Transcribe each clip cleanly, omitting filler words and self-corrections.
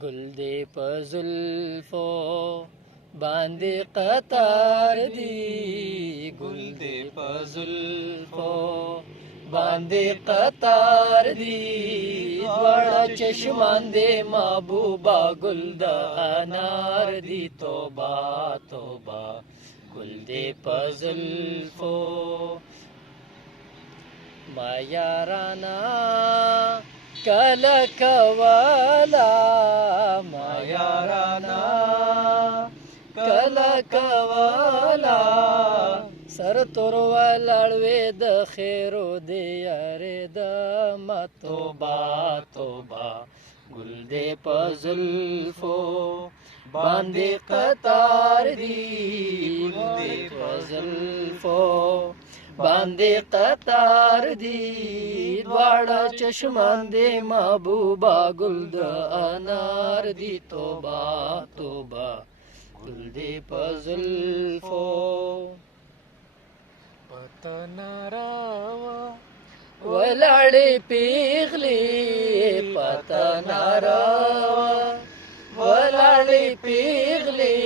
गुल दे په زلفو باندې قطار دی ګل دې په زلفو باندې قطار دی دواړه چشمان دې محبوبا ګل د انار دی توبه توبه ګل دې په زلفو ما یارانا کله کولا ما یارانا کله کولا سر تور ولاړوي د خیرو دی یارې د ما توبه توبه ګل دې په زلفو باندې قطار دی ګل دې په زلفو باندې قطار دی دواړه چشمان دې محبوبا ګل د انار دی توبه توبه ګل دې په زلفو پتن راوا ولاړې پیغلې پتن راوا ولاړې پیغلې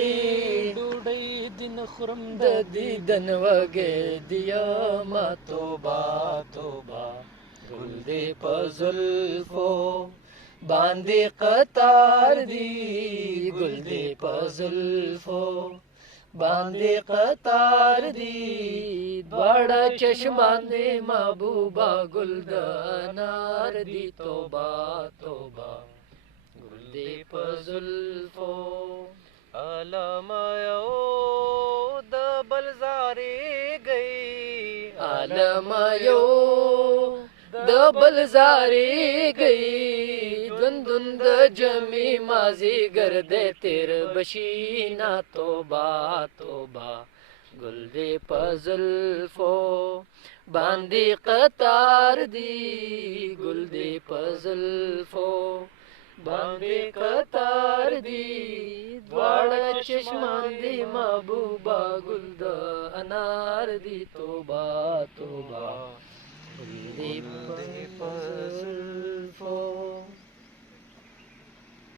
دین خرم د دیدن وګې دیا ما توبه توبه ګل دې په زلفو باندې قطار دی ګل دې په زلفو باندې قطار دی دواړه چشمان دې محبوبا ګل د انار دی توبه توبه ګل دې په زلفو علما یو د بلزارې گئی علما یو د بلزارې گئی دندن د جمی مازی گرده تیر بشینا توبه توبه گل دې په زلفو باندې قطار دی گل دې په زلفو باندې قطار دی دواړه چشمان دی محبوبا ګل د انار دی توبه توبه ګل دې په زلفو